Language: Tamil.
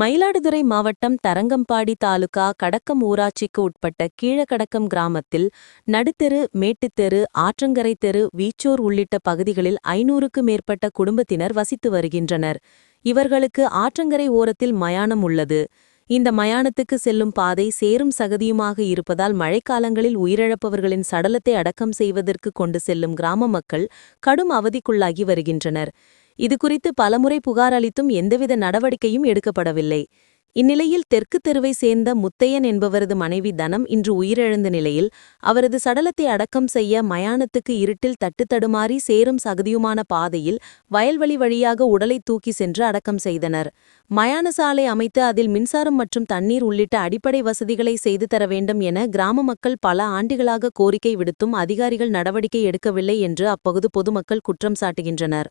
மயிலாடுதுறை மாவட்டம் தரங்கம்பாடி தாலுகா கடக்கம் ஊராட்சிக்கு உட்பட்ட கீழக்கடக்கம் கிராமத்தில் நடுத்தெரு மேட்டுத்தெரு ஆற்றங்கரை தெரு வீச்சோர் உள்ளிட்ட பகுதிகளில் ஐநூறுக்கு மேற்பட்ட குடும்பத்தினர் வசித்து வருகின்றனர். இவர்களுக்கு ஆற்றங்கரை ஓரத்தில் மயானம் உள்ளது. இந்த மயானத்துக்கு செல்லும் பாதை சேரும் சகதியுமாக இருப்பதால் மழைக்காலங்களில் உயிரிழப்பவர்களின் சடலத்தை அடக்கம் செய்வதற்கு கொண்டு செல்லும் கிராம மக்கள் கடும் அவதிக்குள்ளாகி வருகின்றனர். இதுகுறித்து பலமுறை புகார் அளித்தும் எந்தவித நடவடிக்கையும் எடுக்கப்படவில்லை. இந்நிலையில் தெற்கு தெருவை சேர்ந்த முத்தையன் என்பவரது மனைவி தனம் இன்று உயிரிழந்த நிலையில் அவரது சடலத்தை அடக்கம் செய்ய மயானத்துக்கு இருட்டில் தட்டுத்தடுமாறி சேரும் சகதியுமான பாதையில் வயல்வெளி வழியாக உடலை தூக்கி சென்று அடக்கம் செய்தனர். மயான சாலை அமைத்து அதில் மின்சாரம் மற்றும் தண்ணீர் உள்ளிட்ட அடிப்படை வசதிகளை செய்து தர வேண்டும் என கிராம மக்கள் பல ஆண்டுகளாக கோரிக்கை விடுத்தும் அதிகாரிகள் நடவடிக்கை எடுக்கவில்லை என்று அப்பகுதி பொதுமக்கள் குற்றம் சாட்டுகின்றனர்.